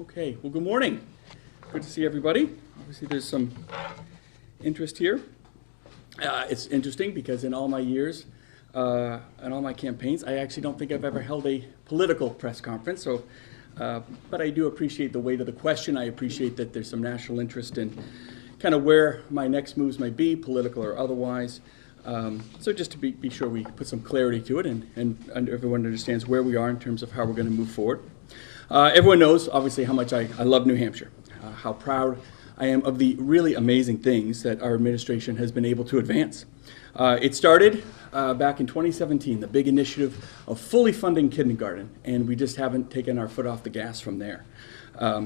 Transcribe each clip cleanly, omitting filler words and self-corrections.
Okay, well, good morning. Good to see everybody. Obviously, there's some interest here. It's interesting because in all my years and all my campaigns, I actually don't think I've ever held a political press conference. So, but I do appreciate the weight of the question. I appreciate that there's some national interest in kind of where my next moves might be, political or otherwise. So just to be sure we put some clarity to it and everyone understands where we are in terms of how we're going to move forward. Everyone knows, obviously, how much I love New Hampshire, how proud I am of the really amazing things that our administration has been able to advance. It started back in 2017, the big initiative of fully funding kindergarten, and we just haven't taken our foot off the gas from there.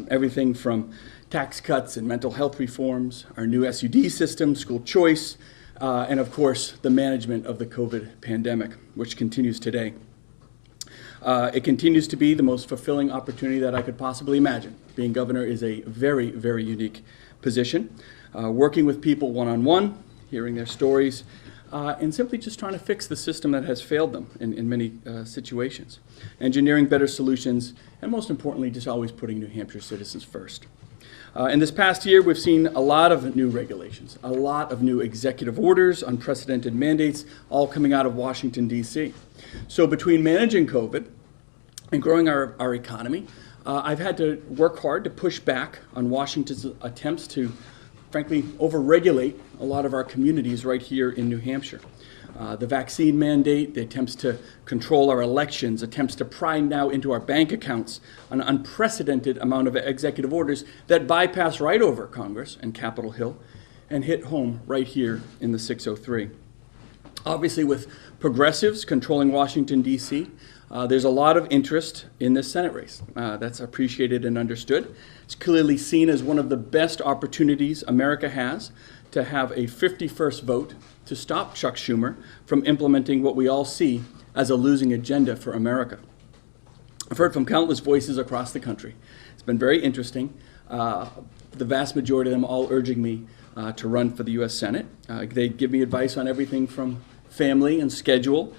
Everything from tax cuts and mental health reforms, our new SUD system, school choice, and of course, the management of the COVID pandemic, which continues today. It continues to be the most fulfilling opportunity that I could possibly imagine. Being governor is a very, very unique position. Working with people one-on-one, hearing their stories, and simply just trying to fix the system that has failed them in many situations. Engineering better solutions, and most importantly, just always putting New Hampshire citizens first. In this past year, we've seen a lot of new regulations, a lot of new executive orders, unprecedented mandates, all coming out of Washington, D.C. So between managing COVID and growing our economy, I've had to work hard to push back on Washington's attempts to, frankly, overregulate a lot of our communities right here in New Hampshire. The vaccine mandate, the attempts to control our elections, attempts to pry now into our bank accounts, an unprecedented amount of executive orders that bypass right over Congress and Capitol Hill and hit home right here in the 603. Obviously, with progressives controlling Washington, D.C., there's a lot of interest in this Senate race. That's appreciated and understood. It's clearly seen as one of the best opportunities America has to have a 51st vote to stop Chuck Schumer from implementing what we all see as a losing agenda for America. I've heard from countless voices across the country. It's been very interesting. The vast majority of them all urging me to run for the U.S. Senate. They give me advice on everything from family and schedule,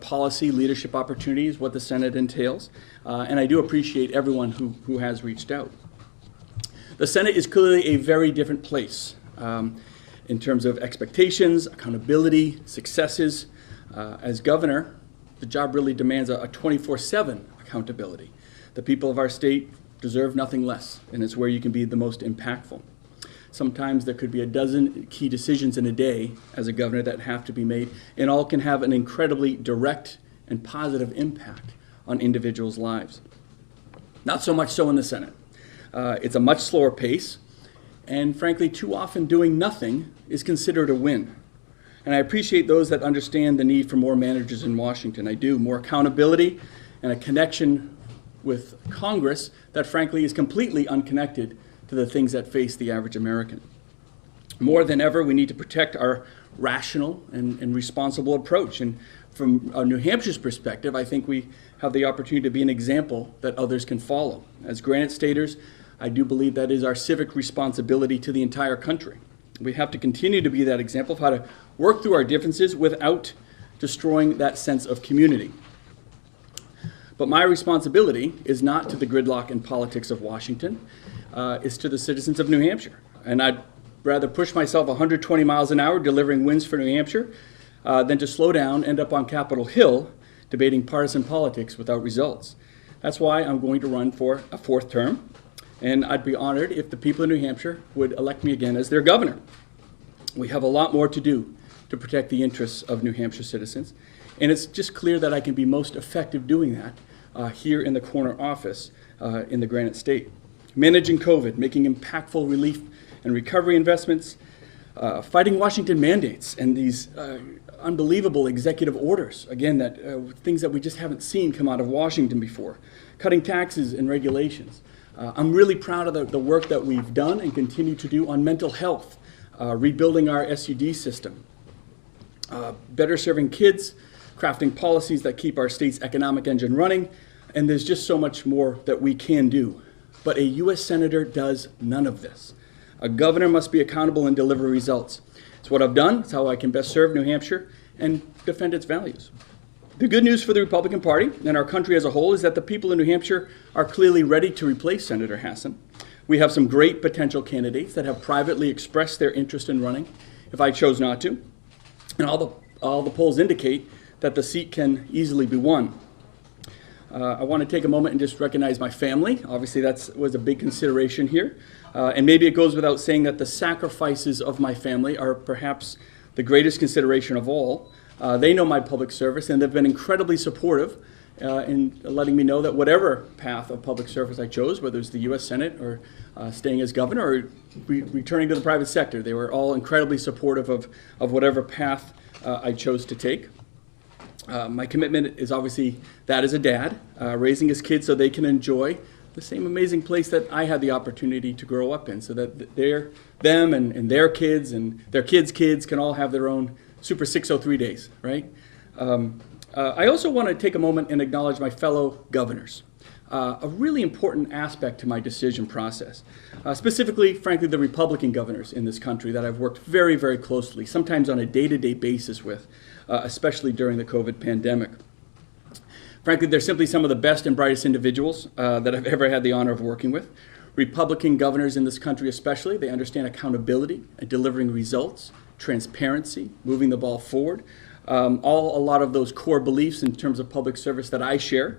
policy, leadership opportunities, what the Senate entails, and I do appreciate everyone who has reached out. The Senate is clearly a very different place in terms of expectations, accountability, successes. As governor, the job really demands a 24/7 accountability. The people of our state deserve nothing less, and it's where you can be the most impactful. Sometimes there could be a dozen key decisions in a day as a governor that have to be made, and all can have an incredibly direct and positive impact on individuals' lives. Not so much so in the Senate. It's a much slower pace, and frankly, too often doing nothing is considered a win. And I appreciate those that understand the need for more managers in Washington. I do. More accountability and a connection with Congress that frankly is completely unconnected to the things that face the average American. More than ever, we need to protect our rational and responsible approach. And from New Hampshire's perspective, I think we have the opportunity to be an example that others can follow. As Granite Staters, I do believe that is our civic responsibility to the entire country. We have to continue to be that example of how to work through our differences without destroying that sense of community. But my responsibility is not to the gridlock and politics of Washington. Is to the citizens of New Hampshire. And I'd rather push myself 120 miles an hour delivering wins for New Hampshire than to slow down, end up on Capitol Hill debating partisan politics without results. That's why I'm going to run for a fourth term, and I'd be honored if the people of New Hampshire would elect me again as their governor. We have a lot more to do to protect the interests of New Hampshire citizens, and it's just clear that I can be most effective doing that here in the corner office in the Granite State. Managing COVID, making impactful relief and recovery investments, fighting Washington mandates and these unbelievable executive orders, again, that things that we just haven't seen come out of Washington before, cutting taxes and regulations. I'm really proud of the work that we've done and continue to do on mental health, rebuilding our SUD system, better serving kids, crafting policies that keep our state's economic engine running, and there's just so much more that we can do. But a U.S. Senator does none of this. A governor must be accountable and deliver results. It's what I've done. It's how I can best serve New Hampshire and defend its values. The good news for the Republican Party and our country as a whole is that the people in New Hampshire are clearly ready to replace Senator Hassan. We have some great potential candidates that have privately expressed their interest in running if I chose not to. And all the polls indicate that the seat can easily be won. I want to take a moment and just recognize my family. Obviously, that was a big consideration here. And maybe it goes without saying that the sacrifices of my family are perhaps the greatest consideration of all. They know my public service, and they've been incredibly supportive in letting me know that whatever path of public service I chose, whether it's the U.S. Senate or staying as governor or returning to the private sector, they were all incredibly supportive of whatever path I chose to take. My commitment is obviously that as a dad, raising his kids so they can enjoy the same amazing place that I had the opportunity to grow up in, so that them and their kids and their kids' kids can all have their own Super 603 days, right? I also want to take a moment and acknowledge my fellow governors. A really important aspect to my decision process, specifically, frankly, the Republican governors in this country that I've worked very, very closely, sometimes on a day-to-day basis with, especially during the COVID pandemic. Frankly, they're simply some of the best and brightest individuals that I've ever had the honor of working with. Republican governors in this country especially, they understand accountability and delivering results, transparency, moving the ball forward, a lot of those core beliefs in terms of public service that I share.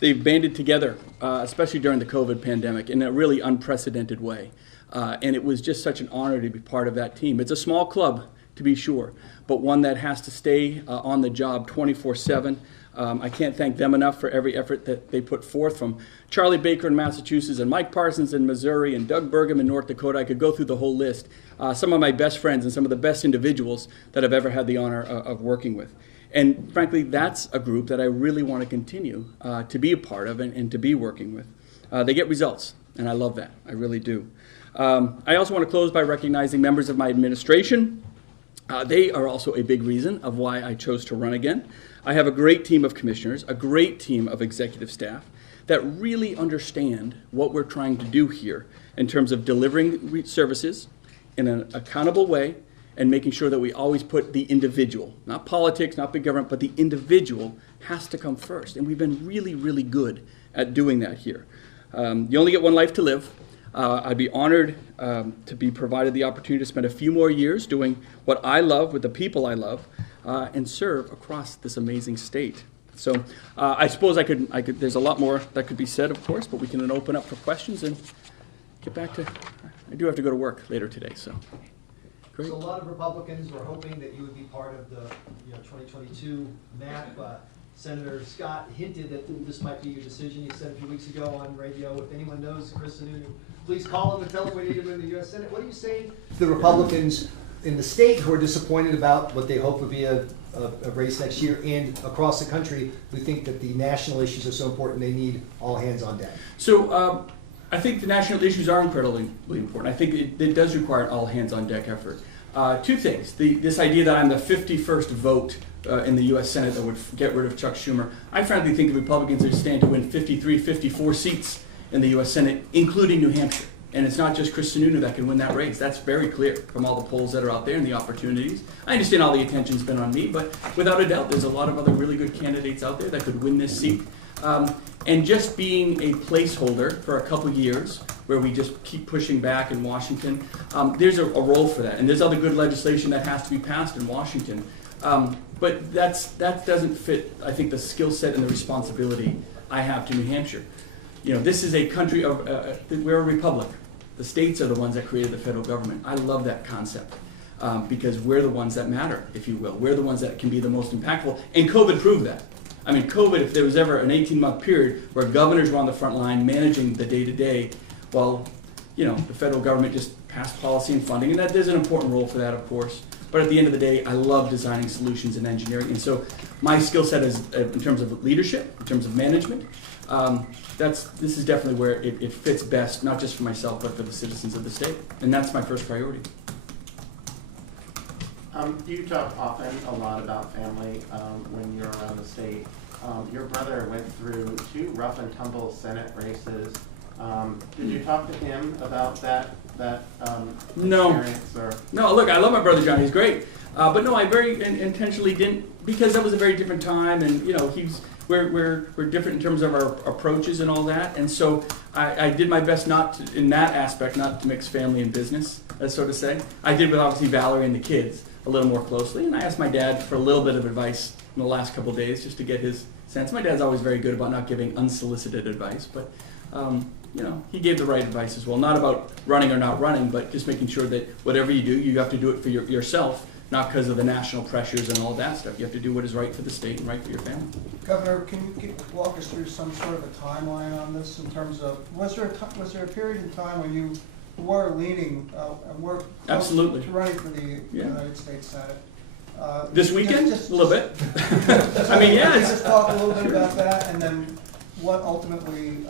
They've banded together, especially during the COVID pandemic, in a really unprecedented way. And it was just such an honor to be part of that team. It's a small club, to be sure, but one that has to stay on the job 24/7. I can't thank them enough for every effort that they put forth, from Charlie Baker in Massachusetts and Mike Parsons in Missouri and Doug Burgum in North Dakota. I could go through the whole list. Some of my best friends and some of the best individuals that I've ever had the honor of working with. And frankly, that's a group that I really want to continue to be a part of and to be working with. They get results, and I love that. I really do. I also want to close by recognizing members of my administration. They are also a big reason of why I chose to run again. I have a great team of commissioners, a great team of executive staff that really understand what we're trying to do here in terms of delivering services in an accountable way and making sure that we always put the individual, not politics, not big government, but the individual has to come first. And we've been really, really good at doing that here. You only get one life to live. I'd be honored to be provided the opportunity to spend a few more years doing what I love with the people I love and serve across this amazing state. So I suppose I could, there's a lot more that could be said, of course, but we can then open up for questions and get back to, I do have to go to work later today, so. Great. So a lot of Republicans were hoping that you would be part of the 2022 map. Senator Scott hinted that this might be your decision. He said a few weeks ago on radio, if anyone knows Chris Sununu, please call him and tell him we need him in the U.S. Senate. What are you saying to the Republicans in the state who are disappointed about what they hope would be a race next year, and across the country who think that the national issues are so important they need all hands on deck? So I think the national issues are incredibly important. I think it does require an all hands on deck effort. Two things. This idea that I'm the 51st vote in the U.S. Senate that would get rid of Chuck Schumer. I frankly think the Republicans are stand to win 53, 54 seats in the U.S. Senate, including New Hampshire. And it's not just Chris Sununu that can win that race. That's very clear from all the polls that are out there and the opportunities. I understand all the attention's been on me, but without a doubt, there's a lot of other really good candidates out there that could win this seat. And just being a placeholder for a couple years where we just keep pushing back in Washington, there's a role for that. And there's other good legislation that has to be passed in Washington. But that doesn't fit, I think, the skill set and the responsibility I have to New Hampshire. This is a country of, we're a republic. The states are the ones that created the federal government. I love that concept because we're the ones that matter, if you will. We're the ones that can be the most impactful. And COVID proved that. I mean, COVID, if there was ever an 18-month period where governors were on the front line managing the day-to-day, well, the federal government just passed policy and funding, and that there's an important role for that, of course. But at the end of the day, I love designing solutions and engineering. And so my skill set is, in terms of leadership, in terms of management, this is definitely where it fits best, not just for myself, but for the citizens of the state. And that's my first priority. You talk often a lot about family when you're around the state. Your brother went through 2 rough and tumble Senate races. Did you talk to him about that No. experience? Or? No, look, I love my brother John. He's great. But no, I very intentionally didn't because that was a very different time, and we're different in terms of our approaches and all that, and so I did my best in that aspect, not to mix family and business, so to say. I did with obviously Valerie and the kids a little more closely, and I asked my dad for a little bit of advice in the last couple of days just to get his sense. My dad's always very good about not giving unsolicited advice, but he gave the right advice as well. Not about running or not running, but just making sure that whatever you do, you have to do it for yourself, not because of the national pressures and all that stuff. You have to do what is right for the state and right for your family. Governor, can you walk us through some sort of a timeline on this in terms of, was there a period in time when you were leaning and were close Absolutely. to running for the Yeah. United States Senate? This weekend? Just a little bit. I mean, yeah. Just talk a little bit about that, and then what ultimately,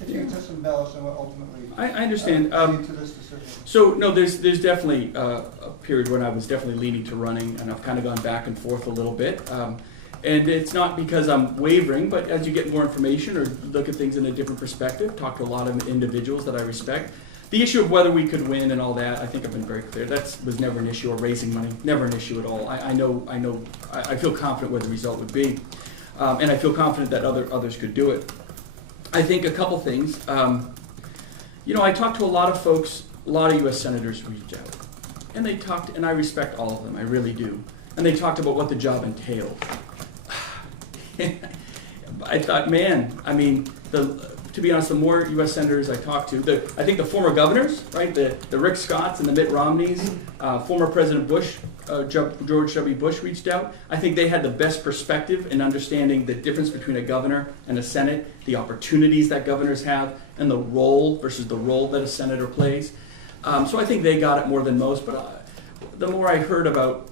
if you could just embellish on what ultimately I understand. led to this decision. So no, there's definitely a period when I was definitely leaning to running, and I've kind of gone back and forth a little bit. And it's not because I'm wavering, but as you get more information or look at things in a different perspective, talk to a lot of individuals that I respect. The issue of whether we could win and all that, I think I've been very clear. That was never an issue, or raising money, never an issue at all. I feel confident what the result would be, and I feel confident that others could do it. I think a couple things. I talked to a lot of folks, a lot of U.S. senators reached out, and they talked, and I respect all of them, I really do. And they talked about what the job entailed. I thought, man, I mean, to be honest, the more U.S. senators I talked to, I think the former governors, right, the Rick Scotts and the Mitt Romneys, former President Bush, George W. Bush reached out. I think they had the best perspective in understanding the difference between a governor and a Senate, the opportunities that governors have, and the role versus the role that a senator plays. So I think they got it more than most, but the more I heard about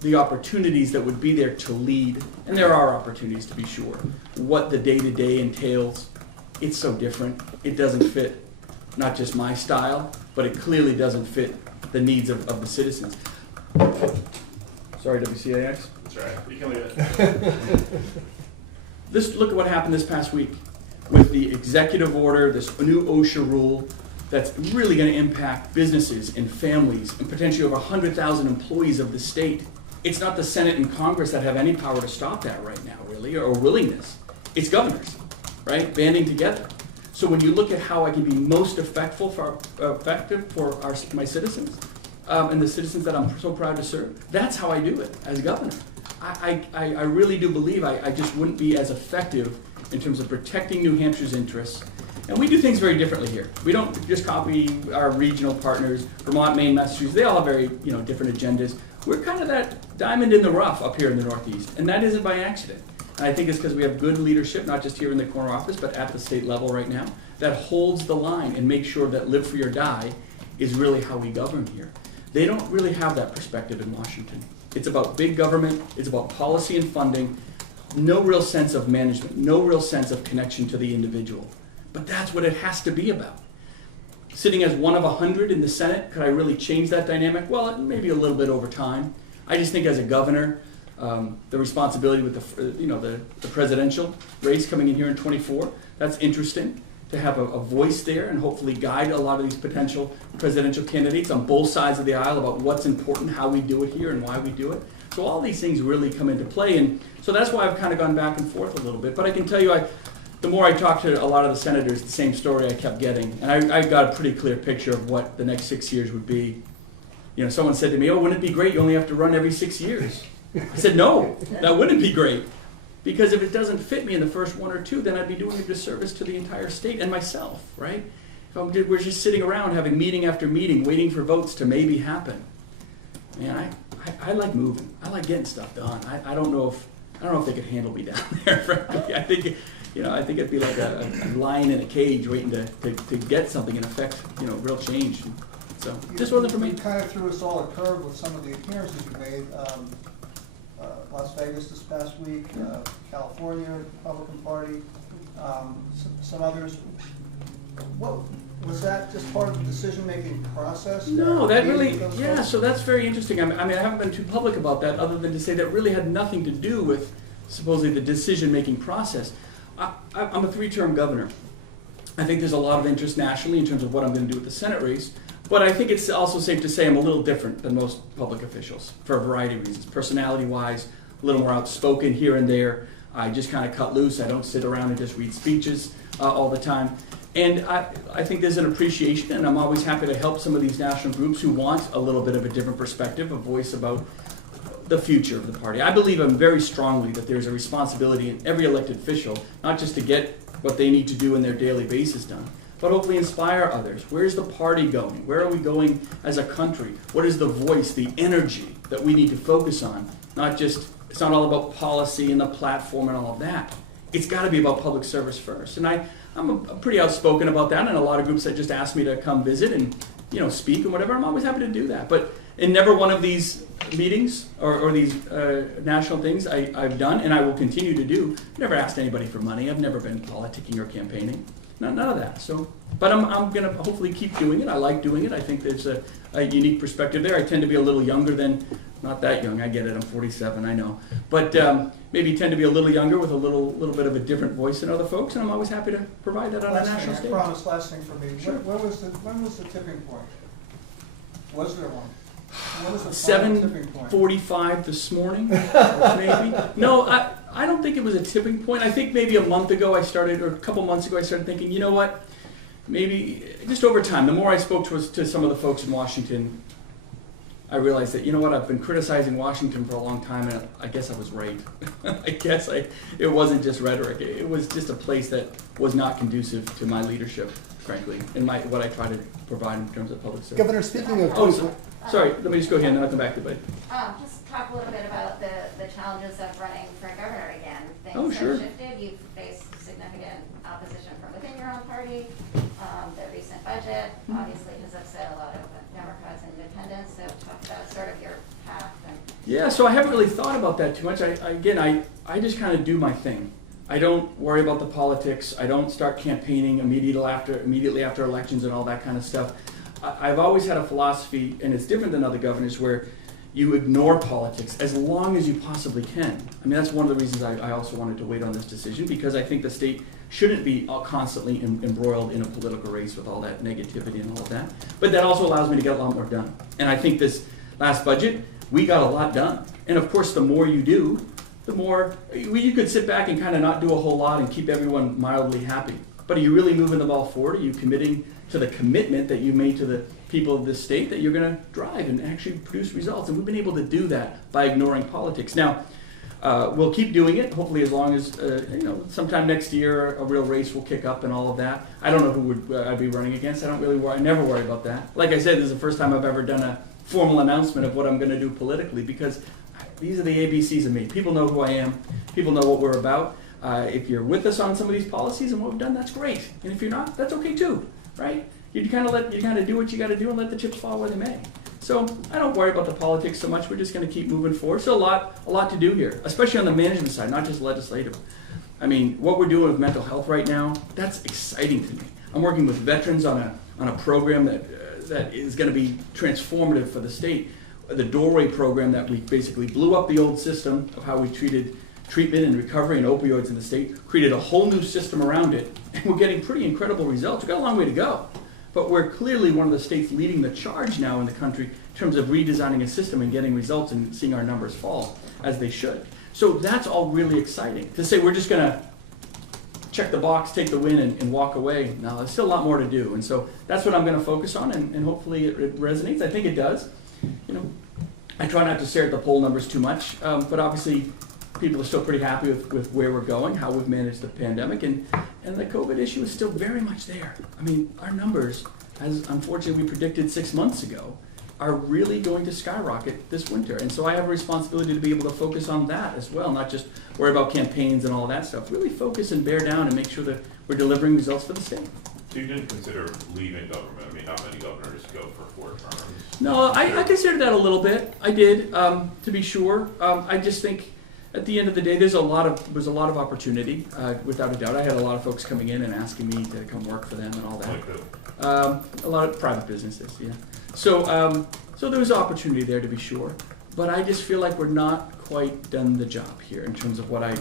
the opportunities that would be there to lead, and there are opportunities to be sure, what the day-to-day entails, it's so different. It doesn't fit not just my style, but it clearly doesn't fit the needs of the citizens. Sorry, WCAX. That's right. You can leave it. Look at what happened this past week with the executive order, this new OSHA rule that's really going to impact businesses and families and potentially over 100,000 employees of the state. It's not the Senate and Congress that have any power to stop that right now, really, or willingness. It's governors, right, banding together. So when you look at how I can be most effective for my citizens and the citizens that I'm so proud to serve, that's how I do it as governor. I really do believe I just wouldn't be as effective in terms of protecting New Hampshire's interests. And we do things very differently here. We don't just copy our regional partners, Vermont, Maine, Massachusetts. They all have very different agendas. We're kind of that diamond in the rough up here in the Northeast, and that isn't by accident. And I think it's because we have good leadership, not just here in the corner office, but at the state level right now, that holds the line and makes sure that live free or die is really how we govern here. They don't really have that perspective in Washington. It's about big government, it's about policy and funding, no real sense of management, no real sense of connection to the individual. But that's what it has to be about. Sitting as one of 100 in the Senate, could I really change that dynamic? Well, maybe a little bit over time. I just think as a governor, the responsibility with the presidential race coming in here in 24, that's interesting to have a voice there and hopefully guide a lot of these potential presidential candidates on both sides of the aisle about what's important, how we do it here and why we do it. So all these things really come into play, and so that's why I've kind of gone back and forth a little bit. But I can tell you, the more I talked to a lot of the senators, the same story I kept getting. And I got a pretty clear picture of what the next 6 years would be. Someone said to me, oh, wouldn't it be great? You only have to run every 6 years. I said, no, that wouldn't be great. Because if it doesn't fit me in the first 1 or 2, then I'd be doing a disservice to the entire state and myself, right? If we're just sitting around having meeting after meeting, waiting for votes to maybe happen. Man, I like moving. I like getting stuff done. I don't know if they could handle me down there, frankly. I think it'd be like a lion in a cage waiting to get something and affect, real change. So this wasn't for me. You kind of threw us all a curve with some of the appearances you made. Las Vegas this past week, California, Republican Party, some others. What was that just part of the decision-making process? No, that really, yeah, so that's very interesting. I mean, I haven't been too public about that other than to say that really had nothing to do with supposedly the decision-making process. I'm a 3-term governor. I think there's a lot of interest nationally in terms of what I'm going to do with the Senate race, But I think it's also safe to say I'm a little different than most public officials for a variety of reasons. Personality-wise, a little more outspoken here and there. I just kind of cut loose. I don't sit around and just read speeches all the time. And I think there's an appreciation, and I'm always happy to help some of these national groups who want a little bit of a different perspective, a voice about the future of the party. I believe very strongly that there's a responsibility in every elected official, not just to get what they need to do in their daily basis done, but hopefully inspire others. Where's the party going? Where are we going as a country? What is the voice, the energy that we need to focus on? Not just, it's not all about policy and the platform and all of that. It's got to be about public service first. And I'm pretty outspoken about that, and a lot of groups that just ask me to come visit and speak and whatever. I'm always happy to do that. But in never one of these meetings or these national things I've done, and I will continue to do, never asked anybody for money. I've never been politicking or campaigning. None of that. So, but I'm going to hopefully keep doing it. I like doing it. I think there's a unique perspective there. I tend to be a little younger than, not that young, I get it, I'm 47, I know. But maybe tend to be a little younger with a little bit of a different voice than other folks, and I'm always happy to provide that on a Last national thing, stage. I promise, last thing for me. Sure. When was the tipping point? Was there one? When was the final tipping point? 7:45 this morning, maybe. No, I don't think it was a tipping point. I think maybe a month ago I started, or a couple months ago I started thinking, you know what? Maybe just over time, the more I spoke to some of the folks in Washington, I realized that, you know what, I've been criticizing Washington for a long time, and I guess I was right. I guess it wasn't just rhetoric. It was just a place that was not conducive to my leadership, frankly, and what I try to provide in terms of public service. Governor, speaking of... Oh, sorry, let me just go ahead and then I'll come back to it. Just talk a little bit about the challenges of running for governor again. Things Oh, sure. have shifted. You've faced significant opposition from within your own party. The recent budget obviously has upset a lot of Democrats and independents. So talk about sort of your path. Yeah, so I haven't really thought about that too much. I just kind of do my thing. I don't worry about the politics. I don't start campaigning immediately after elections and all that kind of stuff. I've always had a philosophy, and it's different than other governors, where you ignore politics as long as you possibly can. I mean, that's one of the reasons I also wanted to wait on this decision, because I think the state shouldn't be constantly embroiled in a political race with all that negativity and all of that. But that also allows me to get a lot more done. And I think this last budget, we got a lot done. And of course, the more you do, the more, you could sit back and kind of not do a whole lot and keep everyone mildly happy. But are you really moving the ball forward? Are you committing to the commitment that you made to the people of this state that you're going to drive and actually produce results? And we've been able to do that by ignoring politics. Now, we'll keep doing it, hopefully as long as, sometime next year a real race will kick up and all of that. I don't know who I'd be running against. I don't really worry. I never worry about that. Like I said, this is the first time I've ever done a formal announcement of what I'm going to do politically, because these are the ABCs of me. People know who I am. People know what we're about. If you're with us on some of these policies and what we've done, that's great. And if you're not, that's okay too, right? You kind of do what you got to do and let the chips fall where they may. So I don't worry about the politics so much. We're just going to keep moving forward. So a lot to do here, especially on the management side, not just legislative. I mean, what we're doing with mental health right now, that's exciting to me. I'm working with veterans on a program that is going to be transformative for the state. The Doorway program that we basically blew up the old system of how we treated treatment and recovery and opioids in the state, created a whole new system around it, and we're getting pretty incredible results. We've got a long way to go, but we're clearly one of the states leading the charge now in the country in terms of redesigning a system and getting results and seeing our numbers fall as they should. So that's all really exciting. To say we're just going to check the box, take the win, and walk away, no, there's still a lot more to do. And so that's what I'm going to focus on, and hopefully it resonates. I think it does. I try not to stare at the poll numbers too much, but obviously people are still pretty happy with where we're going, how we've managed the pandemic, and the COVID issue is still very much there. I mean, our numbers, as unfortunately we predicted 6 months ago, are really going to skyrocket this winter. And so I have a responsibility to be able to focus on that as well, not just worry about campaigns and all that stuff. Really focus and bear down and make sure that we're delivering results for the state. So you didn't consider leaving government? I mean, not many governors go for 4 terms. No, I considered that a little bit. I did, to be sure. I just think at the end of the day, there's a lot of opportunity, without a doubt. I had a lot of folks coming in and asking me to come work for them and all that. Like who? A lot of private businesses, yeah. So there was opportunity there, to be sure. But I just feel like we're not quite done the job here in terms of what I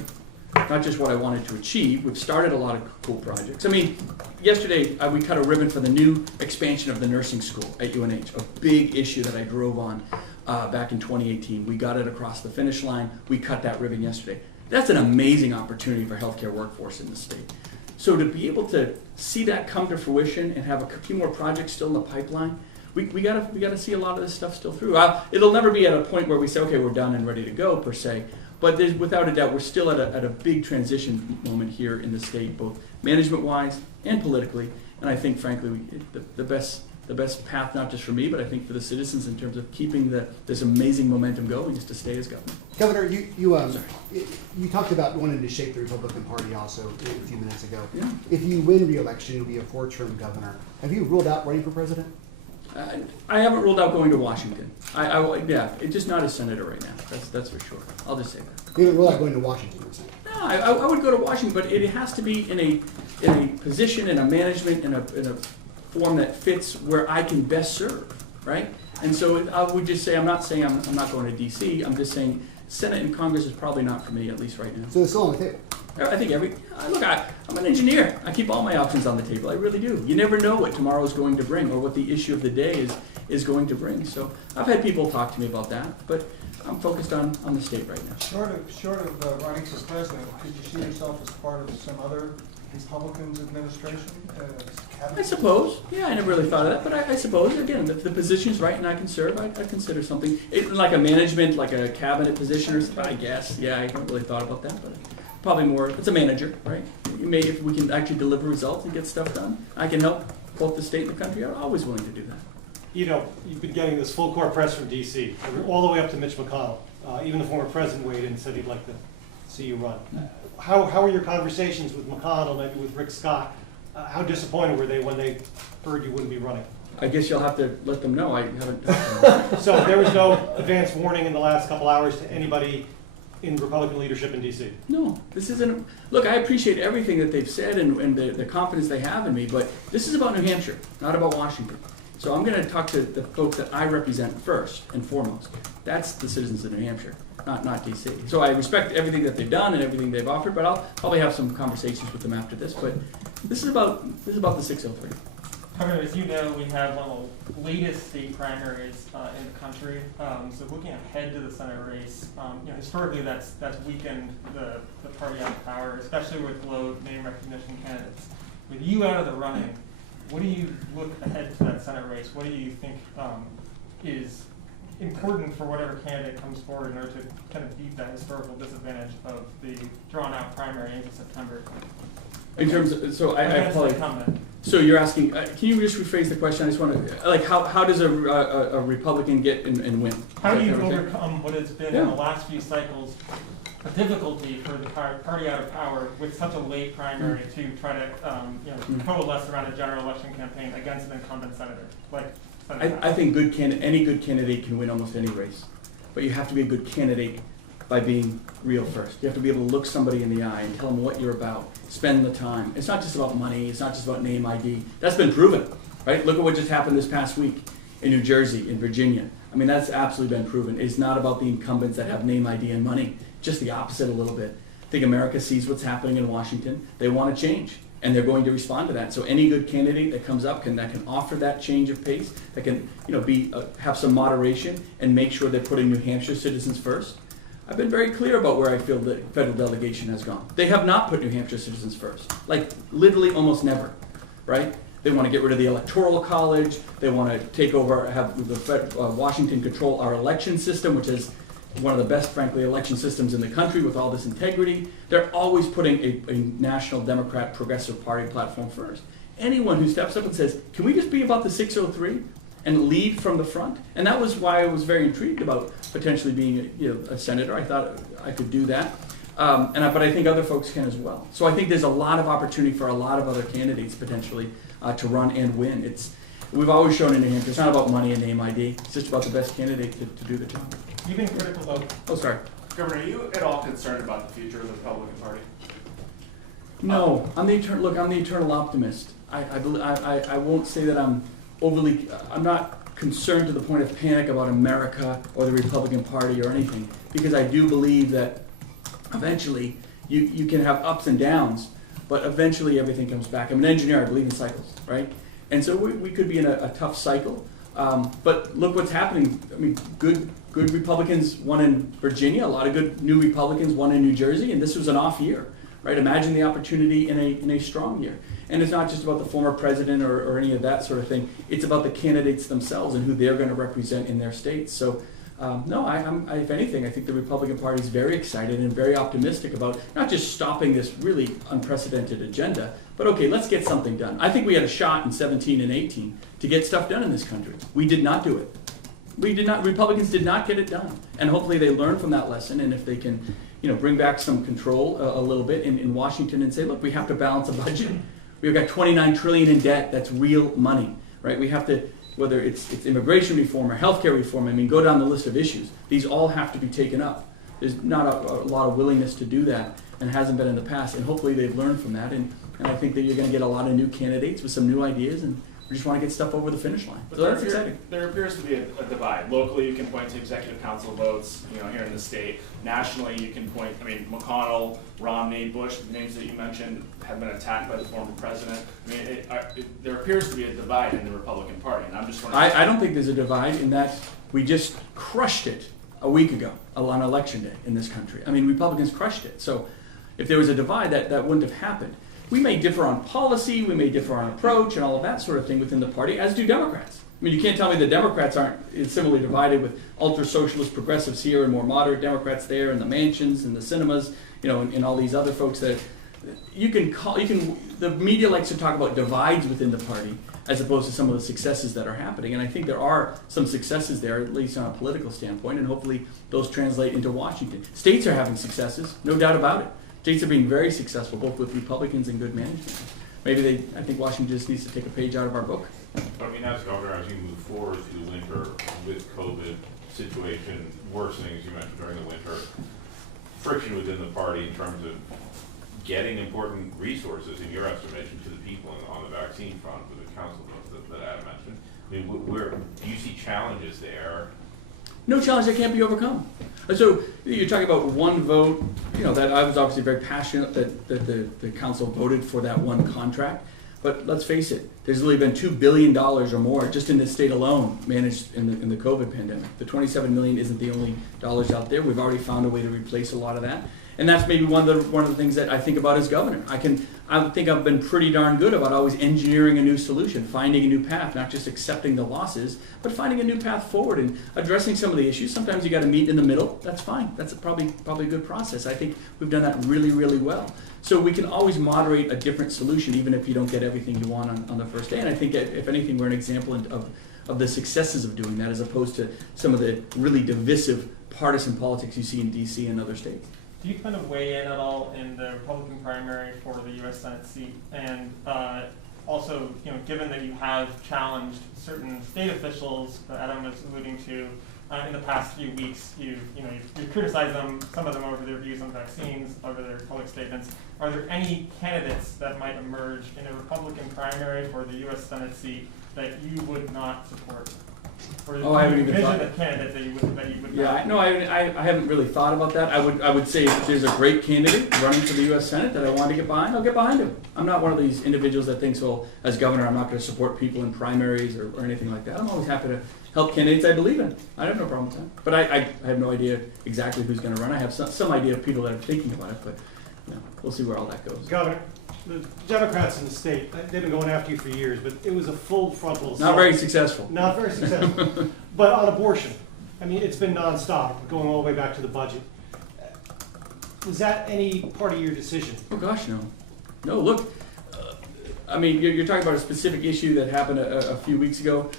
not just what I wanted to achieve. We've started a lot of cool projects. I mean, yesterday we cut a ribbon for the new expansion of the nursing school at UNH, a big issue that I drove on back in 2018. We got it across the finish line. We cut that ribbon yesterday. That's an amazing opportunity for healthcare workforce in the state. So to be able to see that come to fruition and have a few more projects still in the pipeline, we gotta see a lot of this stuff still through. It'll never be at a point where we say, okay, we're done and ready to go per se, but there's, without a doubt, we're still at a big transition moment here in the state, both management-wise and politically. And I think, frankly, the best path, not just for me, but I think for the citizens in terms of keeping this amazing momentum going, is to stay as governor. Governor, you talked about wanting to shape the Republican Party also a few minutes ago. Yeah. If you win re-election, you'll be a 4-term governor. Have you ruled out running for president? I haven't ruled out going to Washington. Yeah, it's just not as senator right now. That's for sure. I'll just say that. You haven't ruled out going to Washington, you're saying? No, I would go to Washington, but it has to be in a position, in a management, in a form that fits where I can best serve, right? And so I would just say, I'm not saying I'm not going to D.C. I'm just saying Senate and Congress is probably not for me, at least right now. So it's still on the table? I think I'm an engineer. I keep all my options on the table. I really do. You never know what tomorrow is going to bring or what the issue of the day is going to bring. So I've had people talk to me about that, but I'm focused on the state right now. Short of running for president, could you see yourself as part of some other Republicans' administration? I suppose. Yeah, I never really thought of that, but I suppose, again, if the position's right and I can serve, I'd consider something. Like a management, like a cabinet position or something, I guess. Yeah, I haven't really thought about that, but probably more, it's a manager, right? If we can actually deliver results and get stuff done, I can help both the state and the country. I'm always willing to do that. You know, you've been getting this full court press from DC, all the way up to Mitch McConnell. Even the former president weighed in and said he'd like to see you run. How are your conversations with McConnell, maybe with Rick Scott? How disappointed were they when they heard you wouldn't be running? I guess you'll have to let them know. I haven't talked to them. So there was no advance warning in the last couple hours to anybody in Republican leadership in DC? No, this isn't. Look, I appreciate everything that they've said and the confidence they have in me, but this is about New Hampshire, not about Washington. So I'm going to talk to the folks that I represent first and foremost. That's the citizens of New Hampshire, not DC. So I respect everything that they've done and everything they've offered, but I'll probably have some conversations with them after this. But this is about the 603. Governor, as you know, we have one of the latest state primaries in the country. So looking ahead to the Senate race, historically that's weakened the party out of power, especially with low name recognition candidates. With you out of the running, what do you look ahead to that Senate race? What do you think is important for whatever candidate comes forward in order to kind of beat that historical disadvantage of the drawn-out primary into September? In terms of, so you're asking, can you just rephrase the question? I just want to, like, how does a Republican get and win? How do you overcome what has been in the last few cycles a difficulty for the party out of power with such a late primary to try to coalesce around a general election campaign against an incumbent senator? I think any good candidate can win almost any race, but you have to be a good candidate by being real first. You have to be able to look somebody in the eye and tell them what you're about. Spend the time. It's not just about money. It's not just about name ID. That's been proven, right? Look at what just happened this past week in New Jersey, in Virginia. I mean, that's absolutely been proven. It's not about the incumbents that have name ID and money. Just the opposite a little bit. I think America sees what's happening in Washington. They want to change, and they're going to respond to that. So any good candidate that comes up that can offer that change of pace, that can have some moderation and make sure they're putting New Hampshire citizens first. I've been very clear about where I feel the federal delegation has gone. They have not put New Hampshire citizens first, like literally almost never, right? They want to get rid of the Electoral College. They want to take over, have Washington control our election system, which is one of the best, frankly, election systems in the country with all this integrity. They're always putting a national Democrat Progressive Party platform first. Anyone who steps up and says, can we just be about the 603 and lead from the front? And that was why I was very intrigued about potentially being a senator. I thought I could do that. But I think other folks can as well. So I think there's a lot of opportunity for a lot of other candidates potentially to run and win. We've always shown in New Hampshire, it's not about money and name ID. It's just about the best candidate to do the job. You've been critical of... Oh, sorry. Governor, are you at all concerned about the future of the Republican Party? No, I'm the eternal optimist. I won't say that I'm not concerned to the point of panic about America or the Republican Party or anything, because I do believe that eventually, You can have ups and downs, but eventually everything comes back. I'm an engineer, I believe in cycles, right? And so we could be in a tough cycle. But look what's happening. I mean, good Republicans won in Virginia, a lot of good new Republicans won in New Jersey, and this was an off year, right? Imagine the opportunity in a strong year. And it's not just about the former president or any of that sort of thing. It's about the candidates themselves and who they're going to represent in their states. So, no, if anything, I think the Republican Party is very excited and very optimistic about not just stopping this really unprecedented agenda, but okay, let's get something done. I think we had a shot in 17 and 18 to get stuff done in this country. We did not do it. Republicans did not get it done. And hopefully they learn from that lesson, and if they can, bring back some control a little bit in Washington and say, look, we have to balance a budget. We've got $29 trillion in debt. That's real money, right? We have to, whether it's immigration reform or healthcare reform, I mean, go down the list of issues. These all have to be taken up. There's not a lot of willingness to do that, and hasn't been in the past. And hopefully they've learned from that. And I think that you're going to get a lot of new candidates with some new ideas, and we just want to get stuff over the finish line. So that's exciting. There appears to be a divide. Locally, you can point to executive council votes, here in the state. Nationally, you can point, McConnell, Romney, Bush, the names that you mentioned have been attacked by the former president. There appears to be a divide in the Republican Party, and I'm just wondering. I don't think there's a divide in that we just crushed it a week ago on election day in this country. Republicans crushed it. So if there was a divide, that wouldn't have happened. We may differ on policy, we may differ on approach and all of that sort of thing within the party, as do Democrats. You can't tell me the Democrats aren't similarly divided with ultra-socialist progressives here and more moderate Democrats there, and the mansions and the cinemas, and all these other folks that the media likes to talk about divides within the party as opposed to some of the successes that are happening. And I think there are some successes there, at least on a political standpoint, and hopefully those translate into Washington. States are having successes, no doubt about it. States are being very successful, both with Republicans and good management. I think Washington just needs to take a page out of our book. But as governor, as you move forward to the winter with COVID situation worsening, as you mentioned during the winter, friction within the party in terms of getting important resources, in your estimation, to the people on the vaccine front with the council votes that Adam mentioned. Where do you see challenges there? No challenge that can't be overcome. So you're talking about one vote, that I was obviously very passionate that the council voted for that one contract. But let's face it, there's really been $2 billion or more just in this state alone managed in the COVID pandemic. The $27 million isn't the only dollars out there. We've already found a way to replace a lot of that. And that's maybe one of the things that I think about as governor. I think I've been pretty darn good about always engineering a new solution, finding a new path, not just accepting the losses, but finding a new path forward and addressing some of the issues. Sometimes you got to meet in the middle. That's fine. That's probably a good process. I think we've done that really, really well. So we can always moderate a different solution, even if you don't get everything you want on the first day. And I think that, if anything, we're an example of the successes of doing that, as opposed to some of the really divisive partisan politics you see in D.C. and other states. Do you plan to weigh in at all in the Republican primary for the U.S. Senate seat? And also, given that you have challenged certain state officials that Adam was alluding to in the past few weeks, you've criticized them, some of them over their views on vaccines, over their public statements. Are there any candidates that might emerge in a Republican primary for the U.S. Senate seat that you would not support? Or I haven't even envision thought. a candidate that you would Yeah, not? no, I haven't really thought about that. I would say if there's a great candidate running for the U.S. Senate that I want to get behind, I'll get behind him. I'm not one of these individuals that thinks, well, as governor, I'm not going to support people in primaries or anything like that. I'm always happy to help candidates I believe in. I have no problem with that. But I have no idea exactly who's going to run. I have some idea of people that are thinking about it, but we'll see where all that goes. Governor, the Democrats in the state, they've been going after you for years, but it was a full frontal assault. Not very successful. Not very successful. But on abortion, it's been nonstop, going all the way back to the budget. Was that any part of your decision? Oh gosh, no. No, look, you're talking about a specific issue that happened a few weeks ago.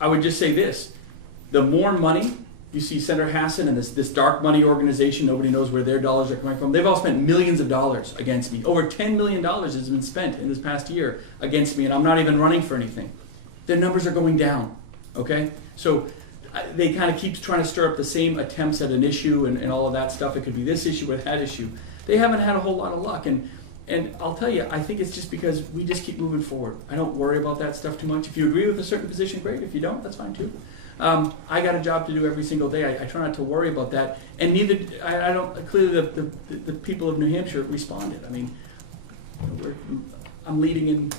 I would just say this: the more money you see Senator Hassan and this dark money organization, nobody knows where their dollars are coming from. They've all spent millions of dollars against me. Over $10 million has been spent in this past year against me, and I'm not even running for anything. Their numbers are going down, okay? So they kind of keep trying to stir up the same attempts at an issue and all of that stuff. It could be this issue or that issue. They haven't had a whole lot of luck, and And I'll tell you, I think it's just because we just keep moving forward. I don't worry about that stuff too much. If you agree with a certain position, great. If you don't, that's fine too. I got a job to do every single day. I try not to worry about that. And neither, I don't, clearly the people of New Hampshire responded. I mean, I'm leading in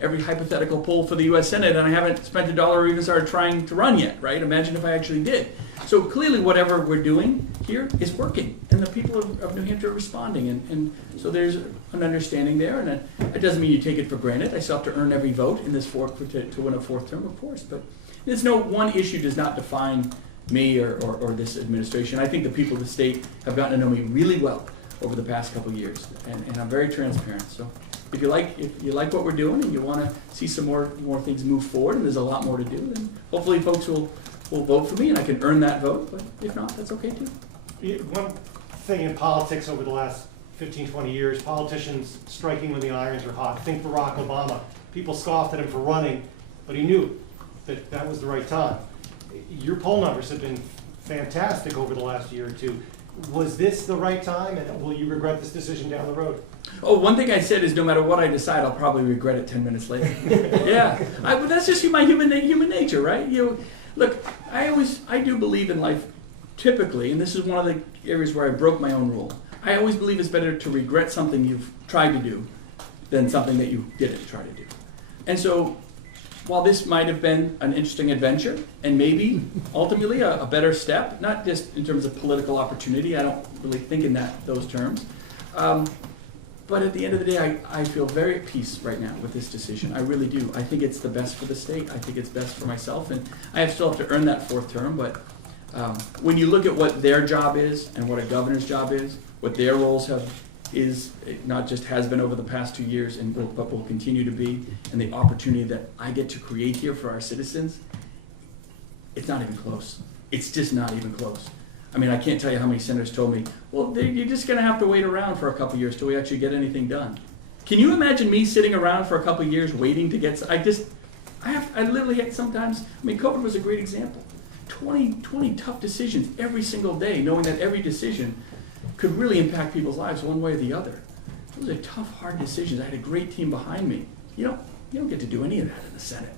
every hypothetical poll for the US Senate, and I haven't spent $1 or even started trying to run yet, right? Imagine if I actually did. So clearly whatever we're doing here is working, and the people of New Hampshire are responding, and so there's an understanding there, and it doesn't mean you take it for granted. I still have to earn every vote in this to win a 4th term, of course, but there's no one issue does not define me or this administration. I think the people of the state have gotten to know me really well over the past couple of years, and I'm very transparent. So if you like what we're doing and you want to see some more things move forward, and there's a lot more to do, then hopefully folks will vote for me and I can earn that vote, but if not, that's okay too. One thing in politics over the last 15, 20 years, politicians striking when the irons are hot. Think Barack Obama. People scoffed at him for running, but he knew that was the right time. Your poll numbers have been fantastic over the last year or two. Was this the right time, and will you regret this decision down the road? Oh, one thing I said is no matter what I decide, I'll probably regret it 10 minutes later. Yeah, but that's just my human nature, right? Look, I do believe in life, typically, and this is one of the areas where I broke my own rule. I always believe it's better to regret something you've tried to do than something that you didn't try to do. And so, while this might have been an interesting adventure, and maybe ultimately a better step, not just in terms of political opportunity, I don't really think in those terms, but at the end of the day, I feel very at peace right now with this decision. I really do. I think it's the best for the state. I think it's best for myself, and I still have to earn that 4th term, but when you look at what their job is and what a governor's job is, what their roles is not just has been over the past 2 years, but will continue to be, and the opportunity that I get to create here for our citizens, it's not even close. It's just not even close. I mean, I can't tell you how many senators told me, well, you're just going to have to wait around for a couple years till we actually get anything done. Can you imagine me sitting around for a couple years waiting to get, I literally had sometimes, I mean, COVID was a great example. 20 tough decisions every single day, knowing that every decision could really impact people's lives one way or the other. Those are tough, hard decisions. I had a great team behind me. You don't get to do any of that in the Senate.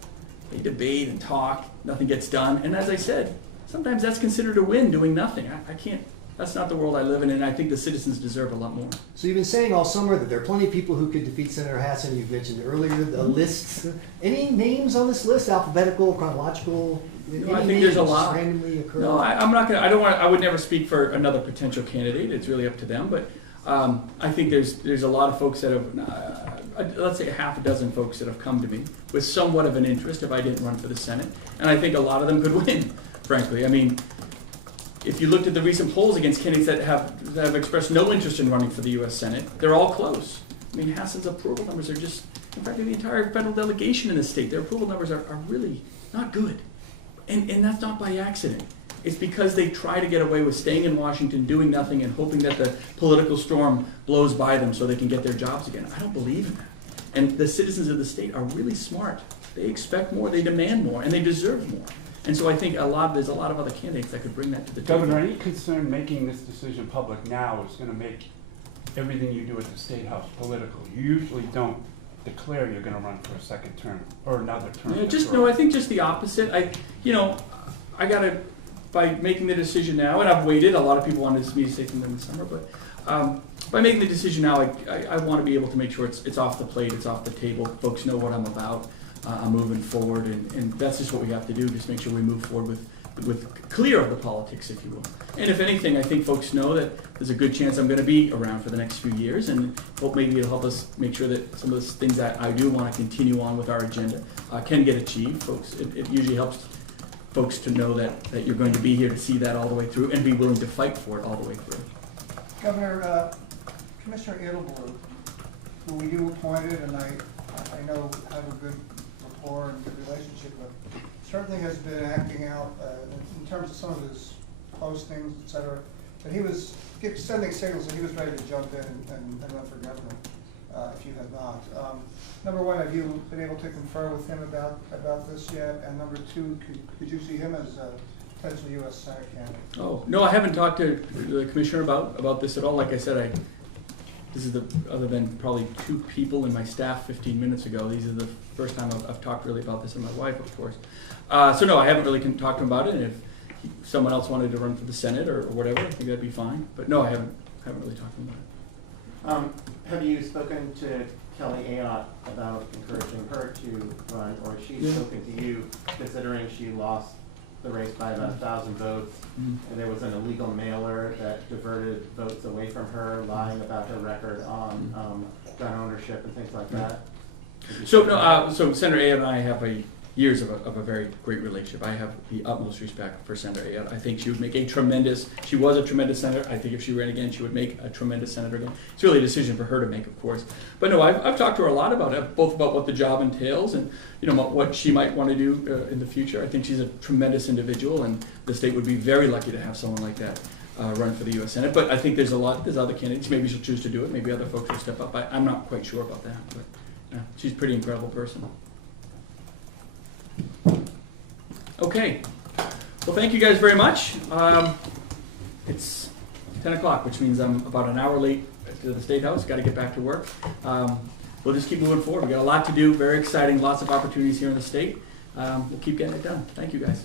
They debate and talk, nothing gets done. And as I said, sometimes that's considered a win, doing nothing. I can't, that's not the world I live in, and I think the citizens deserve a lot more. So you've been saying all summer that there are plenty of people who could defeat Senator Hassan. You've mentioned earlier the lists. Any names on this list, alphabetical, chronological? I think there's a lot. Randomly occur? No, I'm not gonna. I would never speak for another potential candidate. It's really up to them. But I think there's a lot of folks that have, let's say, 6 folks that have come to me with somewhat of an interest if I didn't run for the Senate, and I think a lot of them could win. Frankly, I mean, if you looked at the recent polls against candidates that have expressed no interest in running for the U.S. Senate, they're all close. I mean, Hassan's approval numbers are just, in fact, the entire federal delegation in the state, their approval numbers are really not good. And that's not by accident. It's because they try to get away with staying in Washington, doing nothing, and hoping that the political storm blows by them so they can get their jobs again. I don't believe in that. And the citizens of the state are really smart. They expect more, they demand more, and they deserve more. And so I think there's a lot of other candidates that could bring that to the table. Governor, are you concerned making this decision public now is going to make everything you do at the State House political? You usually don't declare you're going to run for a 2nd term or another term. Yeah, I think just the opposite. By making the decision now, and I've waited. A lot of people wanted me to say something in the summer, but by making the decision now, I want to be able to make sure it's off the plate, it's off the table. Folks know what I'm about. I'm moving forward, and that's just what we have to do. Just make sure we move forward with clear of the politics, if you will. And if anything, I think folks know that there's a good chance I'm going to be around for the next few years, and hope maybe it'll help us make sure that some of those things that I do want to continue on with our agenda can get achieved. Folks, it usually helps folks to know that you're going to be here to see that all the way through and be willing to fight for it all the way through. Governor, Commissioner Edelblut, who we do appointed, and I know have a good rapport and good relationship with, certainly has been acting out in terms of some of his postings, et cetera, but he was sending signals that he was ready to jump in and run for governor, if you have not. Number one, have you been able to confer with him about this yet? And number two, could you see him as a potential U.S. Senate candidate? Oh, no, I haven't talked to the commissioner about this at all. Like I said, this is the, other than probably 2 people in my staff 15 minutes ago, these are the first time I've talked really about this, and my wife, of course. So no, I haven't really talked to him about it, and if someone else wanted to run for the Senate or whatever, I think that'd be fine. But no, I haven't really talked to him about it. Have you spoken to Kelly Ayotte about encouraging her to run, or has she Yeah. spoken to you, considering she lost the race by about 1,000 votes, Mhm. and there was an illegal mailer that diverted votes away from her, lying about her record on gun ownership and things like that? Have you So spoken to no, her? so Senator Ayotte and I have years of a very great relationship. I have the utmost respect for Senator Ayotte. I think she would make she was a tremendous senator. I think if she ran again, she would make a tremendous senator again. It's really a decision for her to make, of course. But no, I've talked to her a lot about it, both about what the job entails and, you know, what she might want to do in the future. I think she's a tremendous individual, and the state would be very lucky to have someone like that run for the U.S. Senate. But I think there's other candidates. Maybe she'll choose to do it. Maybe other folks will step up. I'm not quite sure about that, but she's a pretty incredible person. Okay. Well, thank you guys very much. It's 10 o'clock, which means I'm about an hour late to the State House. Got to get back to work. We'll just keep moving forward. We've got a lot to do. Very exciting. Lots of opportunities here in the state. We'll keep getting it done. Thank you, guys.